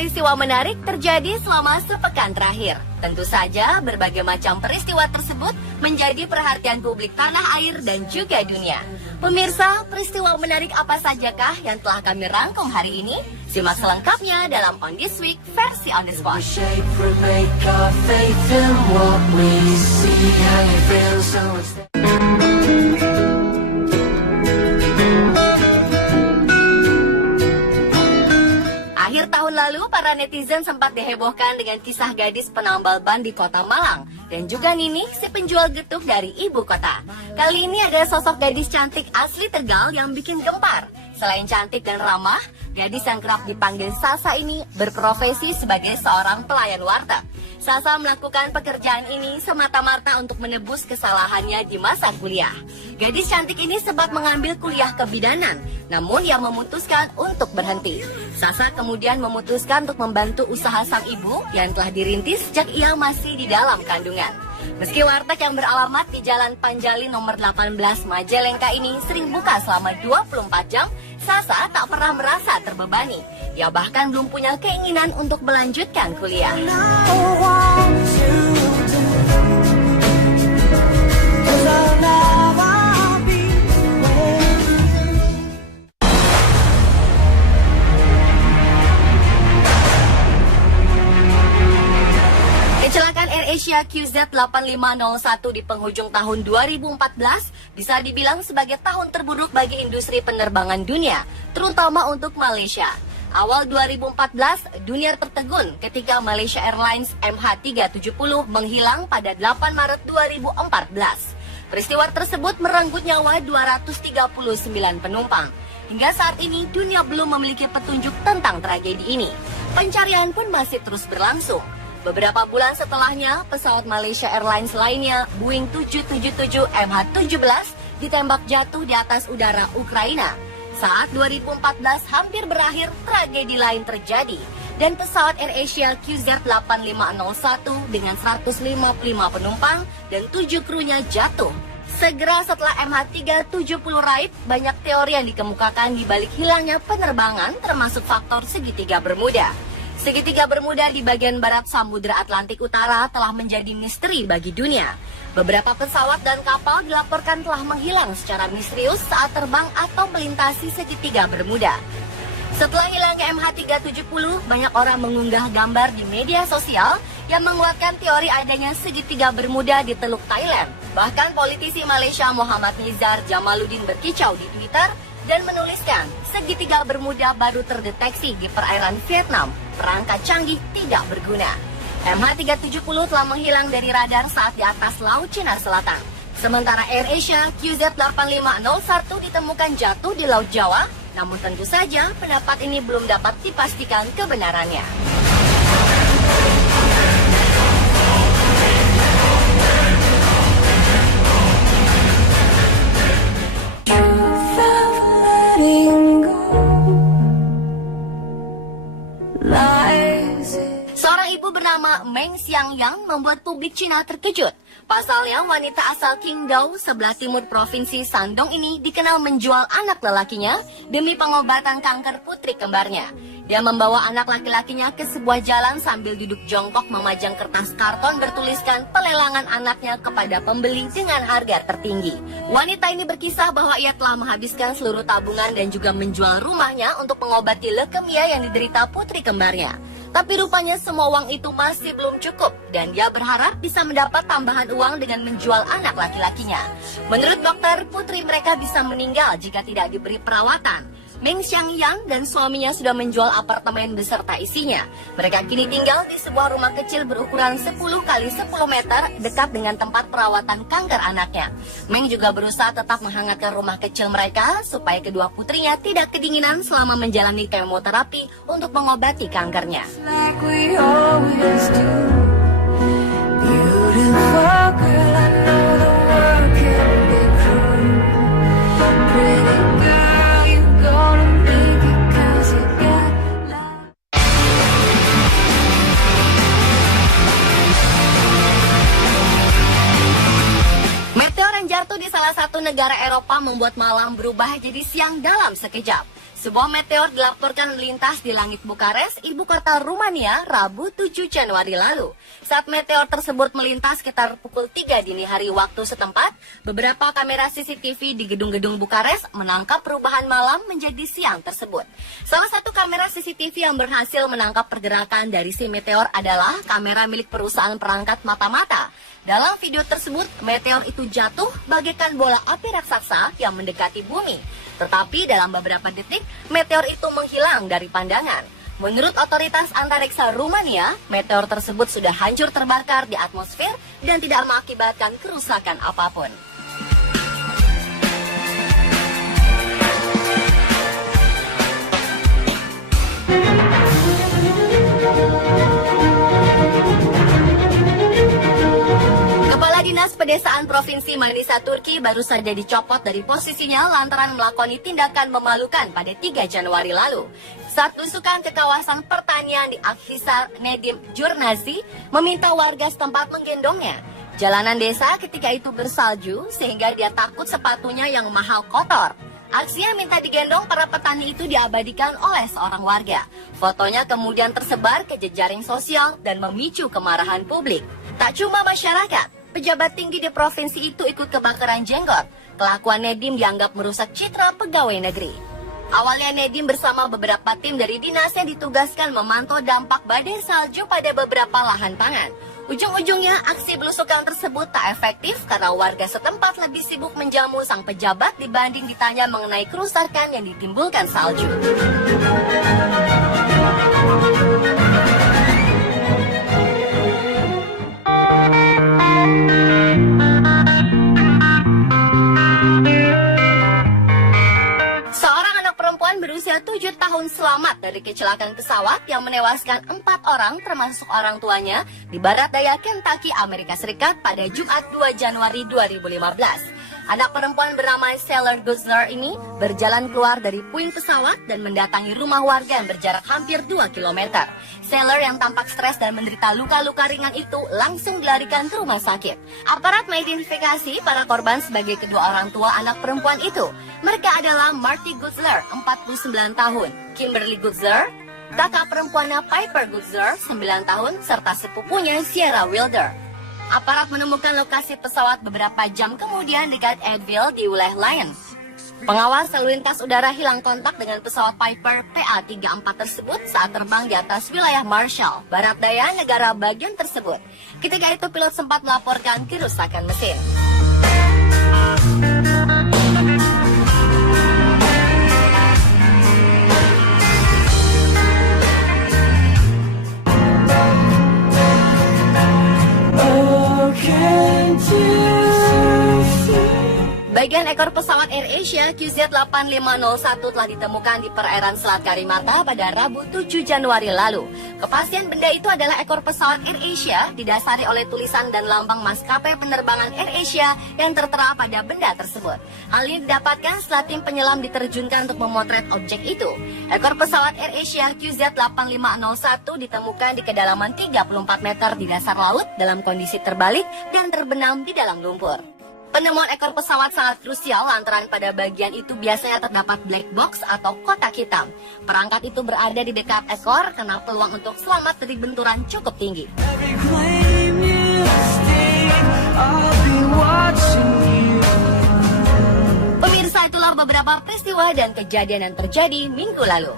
peristiwa menarik terjadi selama sepekan terakhir. Tentu saja berbagai macam peristiwa tersebut menjadi perhatian publik tanah air dan juga dunia. Pemirsa, peristiwa menarik apa sajakah yang telah kami rangkum hari ini? Simak selengkapnya dalam On This Week versi On The Spot. Akhir tahun lalu, para netizen sempat dihebohkan dengan kisah gadis penambal ban di kota Malang dan juga Nini, si penjual getuk dari ibu kota. Kali ini ada sosok gadis cantik asli Tegal yang bikin gempar. Selain cantik dan ramah, gadis yang kerap dipanggil Sasa ini berprofesi sebagai seorang pelayan warteg. Sasa melakukan pekerjaan ini semata-mata untuk menebus kesalahannya di masa kuliah. Gadis cantik ini sempat mengambil kuliah kebidanan, namun ia memutuskan untuk berhenti. Sasa kemudian memutuskan untuk membantu usaha sang ibu yang telah dirintis sejak ia masih di dalam kandungan. Meski warteg yang beralamat di Jalan Panjali nomor 18 Majalengka ini sering buka selama 24 jam, Sasa tak pernah merasa terbebani. Ia bahkan belum punya keinginan untuk melanjutkan kuliah. Kecelakaan AirAsia QZ8501 di penghujung tahun 2014 bisa dibilang sebagai tahun terburuk bagi industri penerbangan dunia, terutama untuk Malaysia. Awal 2014, dunia tertegun ketika Malaysia Airlines MH370 menghilang pada 8 Maret 2014. Peristiwa tersebut merenggut nyawa 239 penumpang. Hingga saat ini, dunia belum memiliki petunjuk tentang tragedi ini. Pencarian pun masih terus berlangsung. Beberapa bulan setelahnya, pesawat Malaysia Airlines lainnya, Boeing 777 MH17, ditembak jatuh di atas udara Ukraina. Saat 2014 hampir berakhir, tragedi lain terjadi, dan pesawat AirAsia QZ8501 dengan 155 penumpang dan 7 krunya jatuh. Segera setelah MH370 raib, banyak teori yang dikemukakan di balik hilangnya penerbangan, termasuk faktor segitiga Bermuda. Segitiga Bermuda di bagian barat Samudra Atlantik Utara telah menjadi misteri bagi dunia. Beberapa pesawat dan kapal dilaporkan telah menghilang secara misterius saat terbang atau melintasi segitiga Bermuda. Setelah hilangnya MH370, banyak orang mengunggah gambar di media sosial yang menguatkan teori adanya segitiga Bermuda di Teluk Thailand. Bahkan politisi Malaysia Muhammad Nizar Jamaluddin berkicau di Twitter dan menuliskan, segitiga Bermuda baru terdeteksi di perairan Vietnam, perangkat canggih tidak berguna. MH370 telah menghilang dari radar saat di atas Laut Cina Selatan. Sementara AirAsia QZ8501 ditemukan jatuh di Laut Jawa, namun tentu saja pendapat ini belum dapat dipastikan kebenarannya. Seorang ibu bernama Meng Xiangyang membuat publik Cina terkejut. Pasalnya, wanita asal Qingdao, sebelah timur provinsi Shandong ini dikenal menjual anak lelakinya demi pengobatan kanker putri kembarnya. Dia membawa anak laki-lakinya ke sebuah jalan sambil duduk jongkok memajang kertas karton bertuliskan pelelangan anaknya kepada pembeli dengan harga tertinggi. Wanita ini berkisah bahwa ia telah menghabiskan seluruh tabungan dan juga menjual rumahnya untuk mengobati leukemia yang diderita putri kembarnya. Tapi rupanya semua uang itu masih belum cukup dan dia berharap bisa mendapat tambahan uang dengan menjual anak laki-lakinya. Menurut dokter, putri mereka bisa meninggal jika tidak diberi perawatan. Meng Xiangyang dan suaminya sudah menjual apartemen beserta isinya. Mereka kini tinggal di sebuah rumah kecil berukuran 10 x 10 meter dekat dengan tempat perawatan kanker anaknya. Meng juga berusaha tetap menghangatkan rumah kecil mereka supaya kedua putrinya tidak kedinginan selama menjalani kemoterapi untuk mengobati kankernya. Meteor yang jatuh di salah satu negara Eropa membuat malam berubah jadi siang dalam sekejap. Sebuah meteor dilaporkan melintas di langit Bukares, ibu kota Rumania, Rabu 7 Januari lalu. Saat meteor tersebut melintas sekitar pukul 3 dini hari waktu setempat, beberapa kamera CCTV di gedung-gedung Bukares menangkap perubahan malam menjadi siang tersebut. Salah satu kamera CCTV yang berhasil menangkap pergerakan dari si meteor adalah kamera milik perusahaan perangkat mata-mata. Dalam video tersebut, meteor itu jatuh bagaikan bola api raksasa yang mendekati bumi. Tetapi dalam beberapa detik, meteor itu menghilang dari pandangan. Menurut otoritas antariksa Rumania, meteor tersebut sudah hancur terbakar di atmosfer dan tidak mengakibatkan kerusakan apapun. Dinas Pedesaan Provinsi Manisa, Turki baru saja dicopot dari posisinya lantaran melakoni tindakan memalukan pada 3 Januari lalu. Saat belusukan ke kawasan pertanian di Akhisar, Nedim Jurnazi meminta warga setempat menggendongnya. Jalanan desa ketika itu bersalju sehingga dia takut sepatunya yang mahal kotor. Aksi yang minta digendong para petani itu diabadikan oleh seorang warga. Fotonya kemudian tersebar ke jejaring sosial dan memicu kemarahan publik. Tak cuma masyarakat, pejabat tinggi di provinsi itu ikut kebakaran jenggot. Kelakuan Nedim dianggap merusak citra pegawai negeri. Awalnya Nedim bersama beberapa tim dari dinasnya ditugaskan memantau dampak badai salju pada beberapa lahan pangan. Ujung-ujungnya aksi belusukan tersebut tak efektif karena warga setempat lebih sibuk menjamu sang pejabat dibanding ditanya mengenai kerusakan yang ditimbulkan salju. Berusia 7 tahun selamat dari kecelakaan pesawat yang menewaskan 4 orang termasuk orang tuanya di barat daya Kentucky, Amerika Serikat pada Jumat 2 Januari 2015. Anak perempuan bernama Sailor Gutzler ini berjalan keluar dari puing pesawat dan mendatangi rumah warga yang berjarak hampir 2 km. Sailor yang tampak stres dan menderita luka-luka ringan itu langsung dilarikan ke rumah sakit. Aparat mengidentifikasi para korban sebagai kedua orang tua anak perempuan itu. Mereka adalah Marty Gutzler, 49 tahun, Kimberly Gutzler, kakak perempuannya Piper Gutzler, 9 tahun, serta sepupunya Sierra Wilder. Aparat menemukan lokasi pesawat beberapa jam kemudian dekat Edville di wilayah lain. Pengawas lalu lintas udara hilang kontak dengan pesawat Piper PA-34 tersebut saat terbang di atas wilayah Marshall, barat daya negara bagian tersebut. Ketika itu pilot sempat melaporkan kerusakan mesin. Bagian ekor pesawat AirAsia QZ8501 telah ditemukan di perairan Selat Karimata pada Rabu 7 Januari lalu. Kepastian benda itu adalah ekor pesawat AirAsia didasari oleh tulisan dan lambang maskapai penerbangan AirAsia yang tertera pada benda tersebut. Hal ini didapatkan setelah tim penyelam diterjunkan untuk memotret objek itu. Ekor pesawat AirAsia QZ8501 ditemukan di kedalaman 34 meter di dasar laut dalam kondisi terbalik dan terbenam di dalam lumpur. Penemuan ekor pesawat sangat krusial lantaran pada bagian itu biasanya terdapat black box atau kotak hitam. Perangkat itu berada di dekat ekor karena peluang untuk selamat dari benturan cukup tinggi. Pemirsa, itulah beberapa peristiwa dan kejadian yang terjadi minggu lalu.